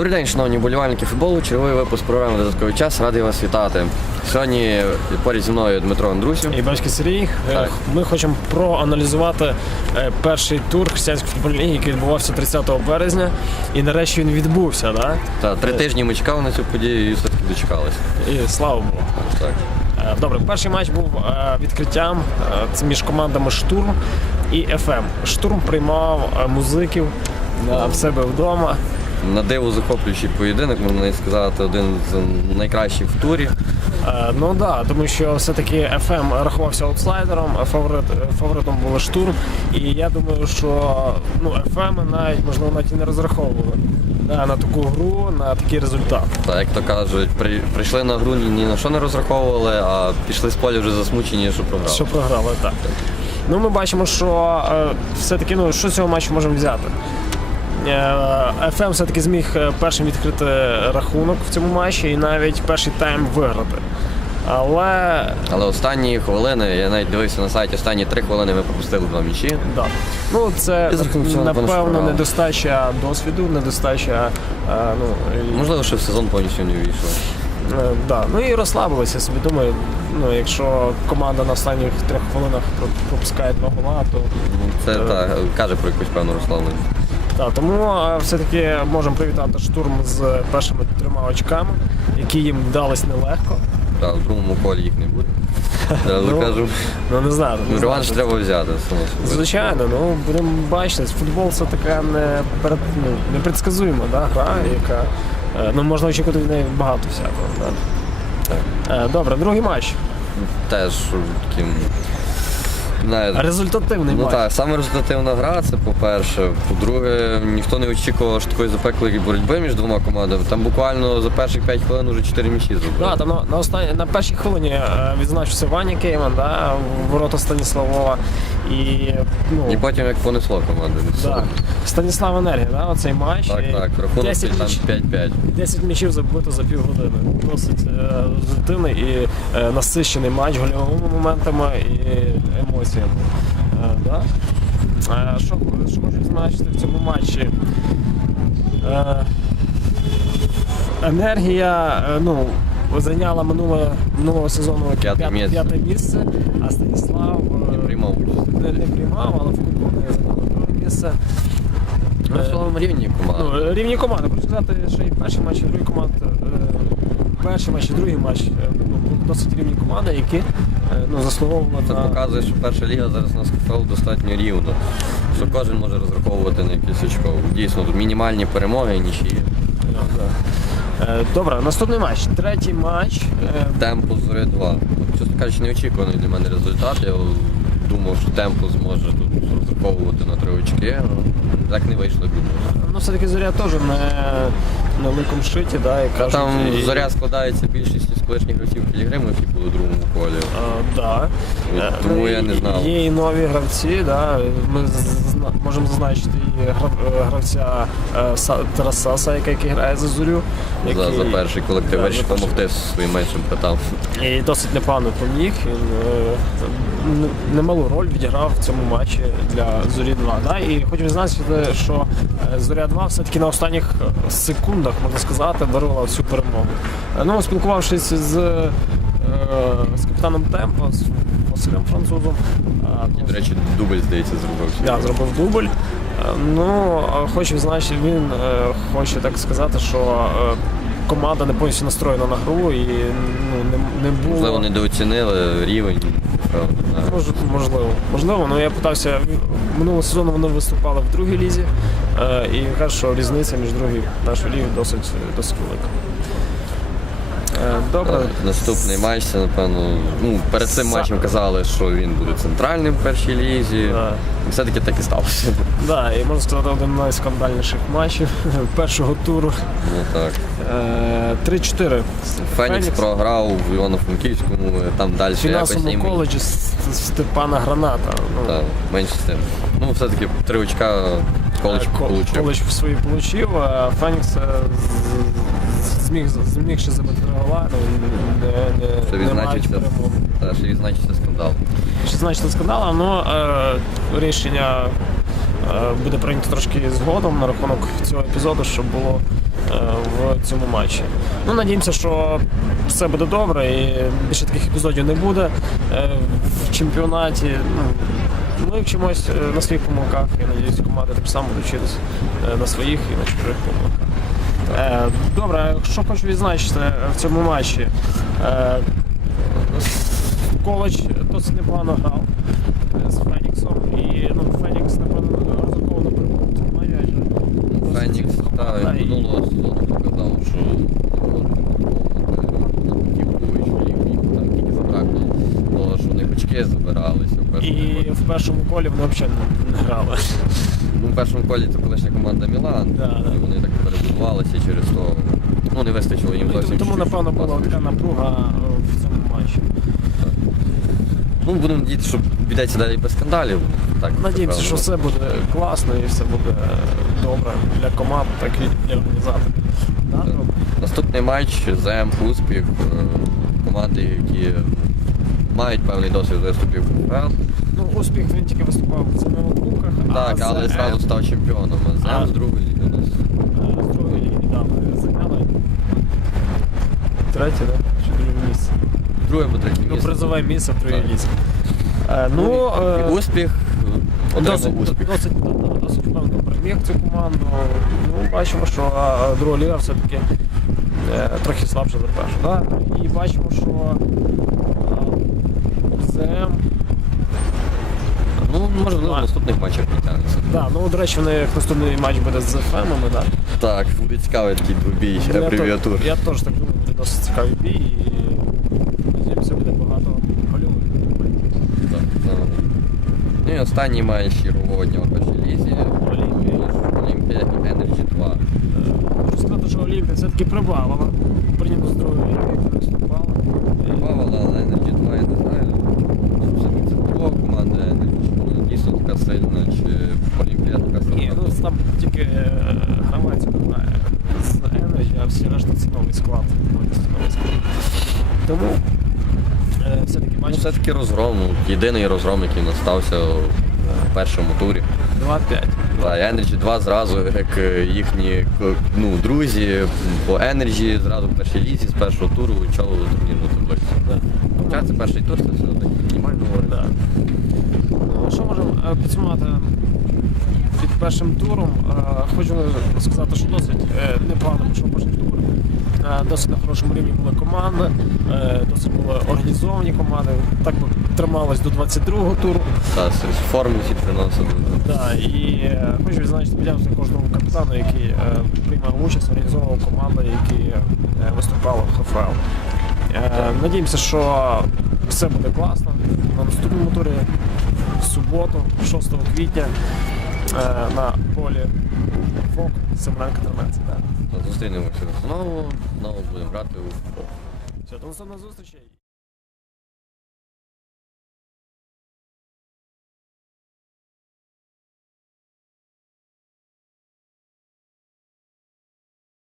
Добрий день, шановні вболівальники футболу. Черговий випуск програми Додатковий час. Радий вас вітати. Сьогодні поряд зі мною Дмитро Андрусів. І Бачки Сергій, Е, Так. ми хочемо проаналізувати е, перший тур християнської футбольної ліги, який відбувався 30 березня. І нарешті він відбувся, да? Та три тижні ми чекали на цю подію і все-таки дочекалися. І слава Богу. Так. Е, Добре, перший матч був відкриттям це між командами Штурм і ФМ. Штурм приймав музиків в себе вдома. На диво захоплюючий поєдинок, можна сказати, один з найкращих в турі. Е, Ну так, да, тому що все-таки ФМ рахувався аутсайдером, а фаворит, фаворитом був штурм. І я думаю, що ну, ФМ навіть можливо навіть і не розраховували да, на таку гру, на такий результат. Та як то кажуть, при, прийшли на гру ні, ні на що не розраховували, а пішли з поля вже засмучені, що програли. Що програли, так. Ну, ми бачимо, що е, все-таки ну, що з цього матчу можемо взяти. Е, ФМ все-таки зміг е, першим відкрити рахунок в цьому матчі і навіть перший тайм виграти. Але Але останні хвилини, я навіть дивився на сайті, останні три хвилини ми пропустили два м'ячі. Да. Ну, це напевно, недостача досвіду, недостача. Е, ну, і- Можливо, що в сезон повністю не увійшов. е, да. ну і розслабилися собі. Думаю, ну, якщо команда на останніх трьох хвилинах пропускає два гола, то Це так, каже про якусь певну розслабленість. Да, тому е, все-таки можемо привітати штурм з першими трьома очками, які їм дались нелегко. Так, в другому колі їх не буде. Ну, кажу. Ну не знаю. не Реванш знаю. треба взяти. само собою. Звичайно, ну будемо бачити, футбол це така не перед, ну, непредсказуема да, гра, яка е, ну, можна очікувати від неї багато всякого. Да. Так. Е, Добре, другий матч. Теж таким. Не, Результативний ну матч. так, саме результативна гра, це по-перше. По-друге, ніхто не очікував що такої запеклої боротьби між двома командами. Там буквально за перших 5 хвилин вже 4 м'ячі зробили. Да, там на, на, останній, на першій хвилині е, відзначився Ваня Кейман, да, ворота Станіславова. І, ну, І потім як понесло команду. да. Станіслав Енергія, да, оцей матч. Так, І так. Рахунок 10 там м'яч- 5-5. 10 м'ячів забито за півгодини. Досить е, результативний і е, насичений матч гольовими моментами і емоціями. Е, да? е, що, що хочу відзначити в цьому матчі? Е, енергія ну, зайняла минулого, минулого сезону П'яте місце. місце, а Станіслав Не приймав не, не приймав, але в кубку вони зайняли друге місце. Ну, в цілому рівні команди. Ну, рівні команди. Хочу сказати, що і перший матч, і другий команд, перший матч і другий матч ну, досить рівні команди, які е, ну, заслуговували Це на показує, що перша ліга зараз на СКФЛ достатньо рівно. Що кожен може розраховувати на якийсь очко. Дійсно, тут мінімальні перемоги, нічиї. Е, Добре, наступний матч. Третій матч. Е, Темпо зоря 2. Чесно кажучи, неочікуваний для мене результат. Я думав, що темпо зможе тут розраховувати на три очки. Так не вийшло, думав. Ну, все-таки зоря теж не на великому шиті, да, і кажуть, Там і- зоря складається більшістю з колишніх гравців Пілігриму, які були у другому колі. Е, да. Е, Тому ну, я і не знав. Є і нові гравці, да. ми з- можемо зазначити і е, гравця е, Са- Тараса Сайка, який грає за зорю. За, який- за перший колектив вирішив за допомогти своїм меншим братам. І досить непогано поміг. Він е, немалу роль відіграв в цьому матчі для Зорі 2. Да? І хочу відзначити, що Зоря 2 все-таки на останніх секундах, можна сказати, дарувала всю перемогу. Ну, спілкувавшись з, з капітаном Темпо, з Василем Французом, І, до речі, дубль, здається, зробив. я зробив дубль. Е, Ну, хочу відзначити, він е, хоче так сказати, що е, команда не повністю настроєна на гру і ну, не, не було. Можливо, недооцінили рівень. Мож, можливо. Можливо, ну я питався, минулого сезону вони виступали в другій лізі, і кажуть, що різниця між другою першою лігою досить, досить велика. Е, добре. Наступний матч, це, напевно, ну, перед цим Са- матчем казали, що він буде центральним в першій лізі. Да. І все-таки так і сталося. Да, і можна сказати, один з найскандальніших матчів першого туру. Ну так. Е, 3-4. Фенікс програв в Івано-Франківському, там далі якось їм. коледжі Степана Граната. Ну, Так, менше з тим. Ну, все-таки три очка коледж Е, ко- получив. Коледж свої отримав, а Фенікс е, зміг, зміг ще забити гола, ну, не, не, не мають відзначиться. перемоги. Та, що відзначиться скандал. Що значить скандал, але е, рішення е, буде прийнято трошки згодом на рахунок цього епізоду, що було е, в цьому матчі. Ну, надіємося, що все буде добре і більше таких епізодів не буде е, в чемпіонаті. Ну, ми вчимось е, на своїх помилках, я надіюсь, команди так само вчитись е, на своїх і на чужих помилках. Е, Добре, що хочу відзначити в цьому матчі. Е, Ковач досить непогано грав з Феніксом. І ну, Фенікс, напевно, ризиковано перемогу в цьому матчі. адже Фенікс команда, та і- минулого сезону показав, що що вони очки забиралися в першому І в першому колі вони взагалі не грали. Ну, в першому колі це колишня команда Мілан, і вони так перебудувалися через то ну, не вистачило їм зовсім. Тому, чуть-чуть, напевно, щоб була попасти. така напруга е, в цьому матчі. Ну, будемо надіятися, що підеться далі без скандалів. Так, Надіємося, напевно. що все буде класно і все буде добре для команд, так і для організаторів. Да? Так. Наступний матч ЗМ успіх. е, Команди, які мають певний досвід виступів в УПЛ. Ну, успіх він тільки виступав в цінних кубках, Так, але з, зразу е, став чемпіоном. А А. ЗМ з другої ліги у нас. е, з другої ліги, да, ми зайняли третє, да? чи друге місце. Друге або третє Ну, місце. призове місце в другій Так. Е, ну, е, і успіх. е, Отримав Досить, успіх. досить, досить впевнено переміг цю команду. Ну, бачимо, що а, друга ліга все-таки е, трохи слабша за першу. Да? І бачимо, що ЗМ. Ну, може, в наступних матчах підтягнеться. Да, ну, до речі, вони наступний матч буде з ФМами, да. Так, буде цікавий такий двобій Я абревіатур. Я теж так досить цікавий бій і надіємося, буде багато голів. Так, так. Ну і останній матч ігрового дня в першій лізі. Олімпія. Олімпія і Energy 2. Можу сказати, що Олімпія все-таки прибавила. Порівняно з другою лігою, виступала. Павла, але Energy 2 я не знаю. Ну, все-таки це типова команда Energy, чи вона дійсно така сильна, чи Олімпія така сильна. Ні, ну там тільки е, гравець грає з Energy, а всі решта це новий склад. повністю новий склад. Тому е, все-таки Ну, розгром, єдиний розгром, який настався в першому турі. 2-5. Так, Energy 2 зразу, як е, їхні ну, друзі по Energy зразу в першій лізі з першого туру очолили турнірну таблицю. Хоча це перший тур, це все так мінімально. але- Да. Ну, що можемо е, підсумувати під першим туром? Е, Хочу сказати, що досить е, непогано пішов перший тур. Е, Досить на хорошому рівні були команди, е, досить були організовані команди. Так трималось до 22-го туру. Та, з з всі приносили. Да, і е, хочу відзначити подякувати кожному капітану, який е, приймав участь, організовував команди, які е, виступали в ХФЛ. Е, надіємося, що все буде класно. На наступному турі в суботу, 6 квітня, е, на полі ФОК Семененка 13. Да. Зустрінемося знову, знову будемо грати у фок. Все, до наступного зустрічі.